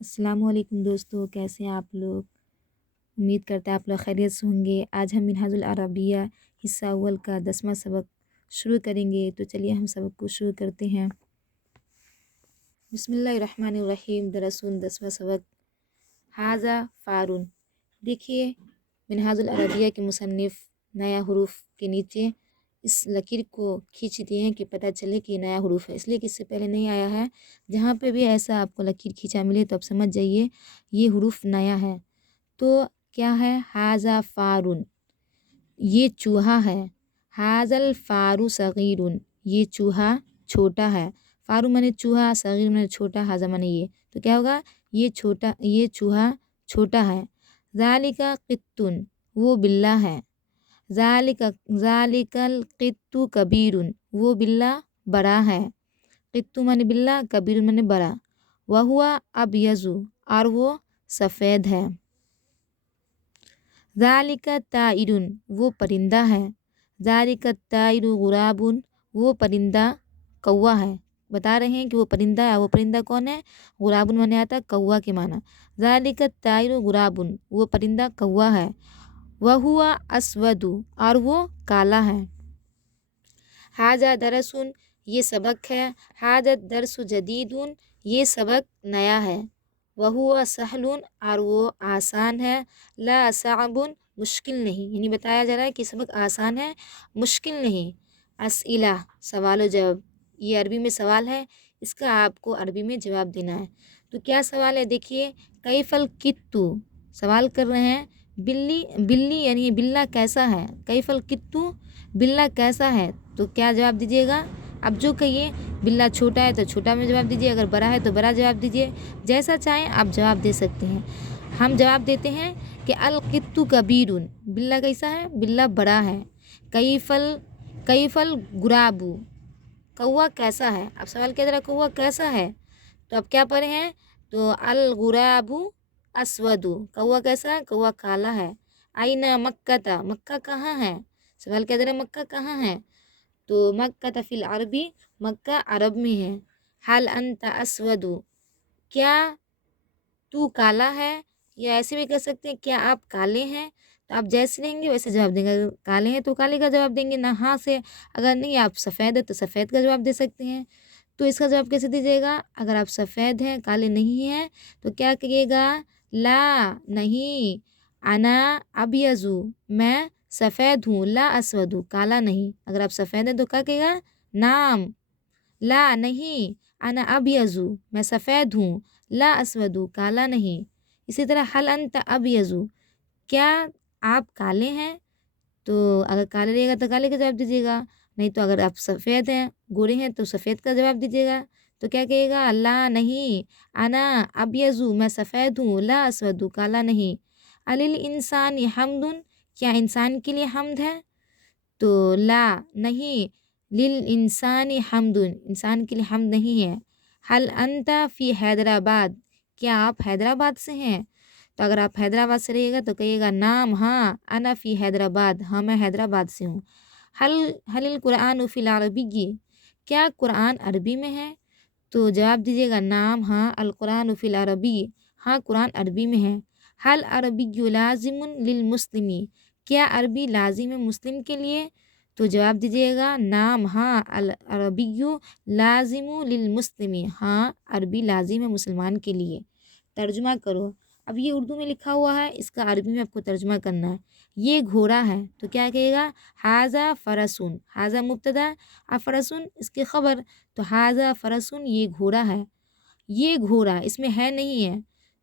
السلام علیکم دوستو، کیسے ہیں آپ لوگ؟ امید کرتے ہیں آپ لوگ خیریت سے ہوں گے۔ آج ہم منہاج العربیہ حصہ اول کا 10واں سبق شروع کریں گے، تو چلیے ہم سبق کو شروع کرتے ہیں۔ بسم اللہ الرحمن الرحیم۔ درسون 10واں سبق حاذا فارون۔ دیکھیے منہاج العربیہ کے مصنف نیا حروف کے نیچے اس لکیر کو کھینچ دیے ہیں کہ پتہ چلے کہ یہ نیا حروف ہے، اس لیے کہ اس سے پہلے نہیں آیا ہے۔ جہاں پہ بھی ایسا آپ کو لکیر کھینچا ملے تو آپ سمجھ جائیے یہ حروف نیا ہے۔ تو کیا ہے؟ حاذا فارون، یہ چوہا ہے۔ حاذا الفارو صغیرن، یہ چوہا چھوٹا ہے۔ فارو مانے چوہا، صغیر مانے چھوٹا، حاذا مانے یہ، تو کیا ہوگا؟ یہ چوہا چھوٹا ہے۔ ذالک قطن، وہ بلّا ہے۔ ذالک القط کبیر، وہ بلّا بڑا ہے۔ قط مانے بلّا، کبیر مانے بڑا۔ وہو ابیض، اور وہ سفید ہے۔ ذالک طائر، وہ پرندہ ہے۔ ذالک الطائر غراب، وہ پرندہ کوا ہے۔ بتا رہے ہیں کہ وہ پرندہ ہے۔ وہ پرندہ کون ہے؟ غراب مانے آتا کوا کے معنی۔ ذالک الطائر غراب، وہ پرندہ کوا ہے۔ وہو اسود، اور وہ کالا ہے۔ حاذا درس، یہ سبق ہے۔ حاذا الدرس جدید، یہ سبق نیا ہے۔ وہو سہل، اور وہ آسان ہے۔ لا صعب، مشکل نہیں، یعنی بتایا جا رہا ہے کہ سبق آسان ہے، مشکل نہیں۔ اسئلہ، سوال و جواب، یہ عربی میں سوال ہے، اس کا آپ کو عربی میں جواب دینا ہے۔ تو کیا سوال ہے؟ دیکھیے کیف القط، سوال کر رہے ہیں بلی یعنی بلّا کیسا ہے؟ کیف القط، بلّا کیسا ہے؟ تو کیا جواب دیجیے گا؟ اب جو کہیے، بلّا چھوٹا ہے تو چھوٹا میں جواب دیجیے، اگر بڑا ہے تو بڑا جواب دیجیے، جیسا چاہیں آپ جواب دے سکتے ہیں۔ ہم جواب دیتے ہیں کہ القط کبیر، بلّا کیسا ہے؟ بلّا بڑا ہے۔ کیف الغراب، کوا کیسا ہے؟ اب سوال کیا طرح کوا کیسا ہے؟ تو اب کیا پڑھے ہیں؟ تو الغراب اسود، کوا کیسا ہے؟ کوا کالا ہے۔ آئین مکہ، مکہ کہاں ہے؟ سوال کیا طرح مکہ کہاں ہے؟ تو مکہ فی العربی، مکہ عرب میں ہے۔ حل انت اسود، کیا تو کالا ہے؟ یا ایسے بھی کہہ سکتے ہیں کیا آپ کالے ہیں؟ تو آپ جیسے لیں گے ویسے جواب دیں گے۔ اگر کالے ہیں تو کالے کا جواب دیں گے نہ ہاں سے، اگر نہیں آپ سفید ہے تو سفید کا جواب دے سکتے ہیں۔ تو اس کا جواب کیسے دیجیے گا؟ اگر آپ سفید ہیں، کالے نہیں ہیں، تو کیا کہیے گا؟ لا، نہیں، انا ابیض، میں سفید ہوں، لا اسود، کالا نہیں۔ اگر آپ سفید ہیں تو کیا کہے گا؟ نام، لا نہیں، انا ابیض، میں سفید ہوں، لا اسود، کالا نہیں۔ اسی طرح حل انت ابیض، کیا آپ کالے ہیں؟ تو اگر کالے رہے گا تو کالے کا جواب دیجیے گا، نہیں تو اگر آپ سفید ہیں، گورے ہیں تو سفید کا جواب دیجیے گا۔ تو کیا کہے گا؟ لا نہیں، انا ابیض، میں سفید ہوں، لا اسود، کالا نہیں۔ الانسان حمد، کیا انسان کے لیے حمد ہے؟ تو لا نہیں، للانسان حمد، انسان کے لیے حمد نہیں ہے۔ حل انت فی حیدرآباد، کیا آپ حیدرآباد سے ہیں؟ تو اگر آپ حیدرآباد سے رہیے گا تو کہیے گا نام، ہاں، انا فی حیدرآباد، ہاں میں حیدرآباد سے ہوں۔ حل القرآن فی العربی، کیا قرآن عربی میں ہے؟ تو جواب دیجیے گا نام، ہاں، القرآن فی العربی، ہاں قرآن عربی میں ہے۔ حل عربی لازم للمسلم، کیا عربی لازم ہے مسلم کے لیے؟ تو جواب دیجیے گا نام، ہاں، العربی لازم للمسلم، ہاں عربی لازم ہے مسلمان کے لیے۔ ترجمہ کرو، اب یہ اردو میں لکھا ہوا ہے، اس کا عربی میں آپ کو ترجمہ کرنا ہے۔ یہ گھوڑا ہے، تو کیا کہے گا؟ حاذا فرسون، حاذا مبتدا، فرسون اس کی خبر، تو حاذا فرسون، یہ گھوڑا ہے۔ یہ گھوڑا اس میں ہے نہیں ہے،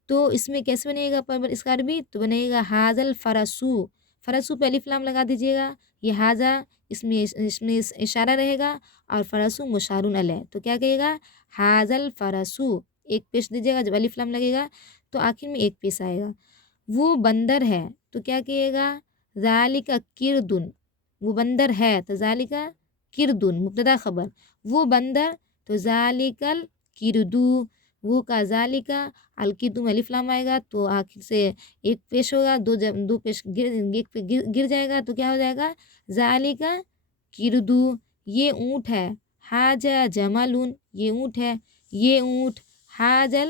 تو اس میں کیسے بنے گا اس کا عربی؟ تو بنے گا حاذا الفرسو، فرسو پہ الف لام لگا دیجیے گا، یہ حاذا اس میں اشارہ رہے گا، اور فرسو مشار الیہ، تو کیا کہے گا؟ حاذا الفرسو، ایک پیش دیجیے گا، جب الف لام لگے گا تو آخر میں ایک پیش آئے گا۔ وہ بندر ہے، تو کیا کہے گا؟ ذالک کردن، وہ بندر ہے، تو ذالک کردن مبتدا خبر، وہ بندر، تو ذالک الکردو، وہ کا ذالک الکردو میں الف لام آئے گا تو آخر سے ایک پیش ہوگا، دو پیش ایک پہ گر جائے گا تو کیا ہو جائے گا؟ ذالک کردو، یہ اونٹ ہے۔ حاجہ جملون، یہ اونٹ ہے، یہ اونٹ۔ حاجل